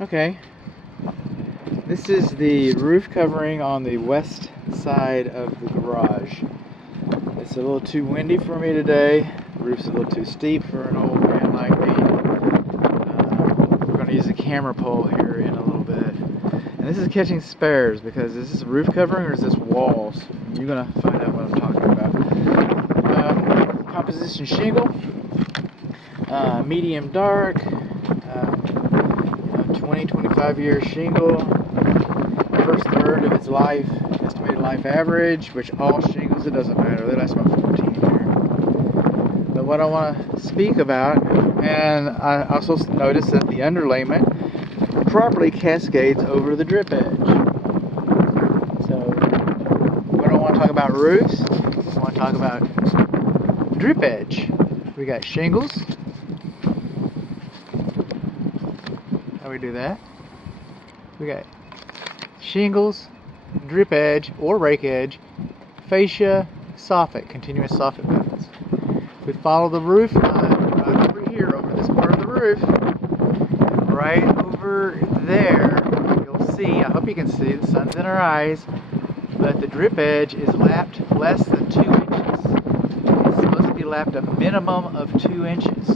Okay, this is the roof covering on the west side of the garage. It's a little too windy for me today. The roof's a little too steep for an old man like me. We're going to use a camera pole here in a little bit. And this is catching spares because is this roof covering or is this walls? You're going to find out what I'm talking about. Composition shingle, medium dark, 20-25 year shingle, first third of its life, estimated life average, which all shingles, it doesn't matter, they last about 14 years. But what I want to speak about, and I also noticed that the underlayment properly cascades over the drip edge. So we don't want to talk about roofs, we want to talk about drip edge. We got shingles. How do we do that? We got shingles, drip edge or rake edge, fascia, soffit, continuous soffit methods. If we follow the roof line right over here, over this part of the roof, right over there, you'll see, I hope you can see, the sun's in our eyes, but the drip edge is lapped less than 2 inches. It's supposed to be lapped a minimum of 2 inches.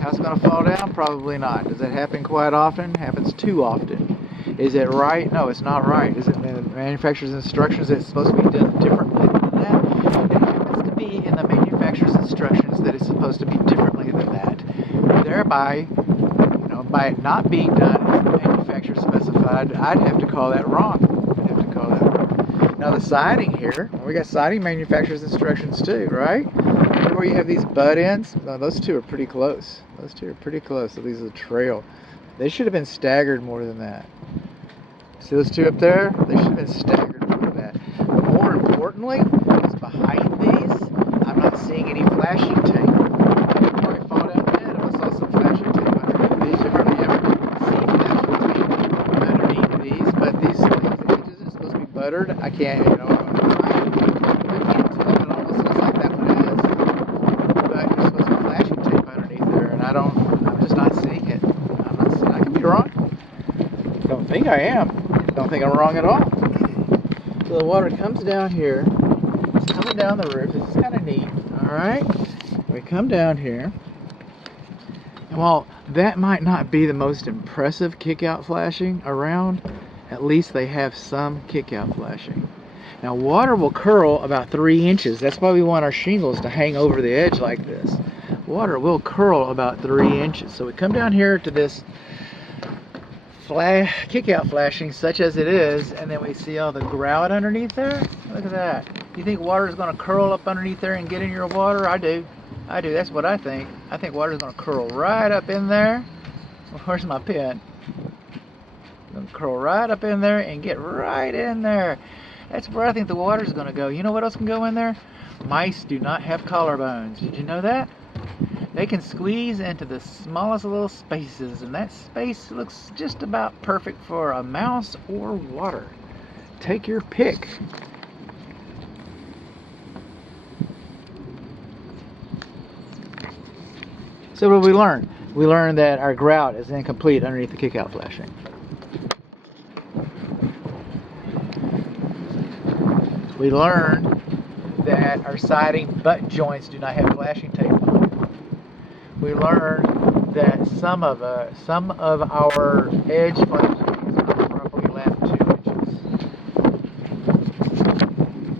How's it going to fall down? Probably not. Does that happen quite often? Happens too often. Is it right? No, it's not right. Is it in the manufacturer's instructions that it's supposed to be done differently than that? It happens to be in the manufacturer's instructions that it's supposed to be differently than that. Thereby, by it not being done as the manufacturer specified, I'd have to call that wrong. I'd have to call that wrong. Now the siding here, we got siding manufacturer's instructions too, right? Where you have these butt ends, no, those two are pretty close. Those two are pretty close. So these are the trail. They should have been staggered more than that. See those two up there? They should have been staggered more than that. But more importantly, is behind these, I'm not seeing any flashing tape. Before I fall down bed, I saw some flashing tape underneath these. You hardly ever see flashing tape underneath these, but these edges are supposed to be buttered. I can't, I can't tell. It almost looks like that one is. But there's supposed to be flashing tape underneath there, and I'm just not seeing it. I could be wrong. Don't think I am. Don't think I'm wrong at all. So the water comes down here. It's coming down the roof. This is kind of neat. Alright? We come down here. And while that might not be the most impressive kick-out flashing around, at least they have some kick-out flashing. Now water will curl about 3 inches. That's why we want our shingles to hang over the edge like this. Water will curl about 3 inches. So we come down here to this kick-out flashing such as it is, and then we see all the grout underneath there. Look at that. You think water is going to curl up underneath there and get in your water? I do. That's what I think. I think water is going to curl right up in there. Where's my pen? It's going to curl right up in there and get right in there. That's where I think the water is going to go. You know what else can go in there? Mice do not have collarbones. Did you know that? They can squeeze into the smallest little spaces, and that space looks just about perfect for a mouse or water. Take your pick. So what did we learn? We learned that our grout is incomplete underneath the kick-out flashing. We learned that our siding butt joints do not have flashing tape on. We learned that some of our edge flashes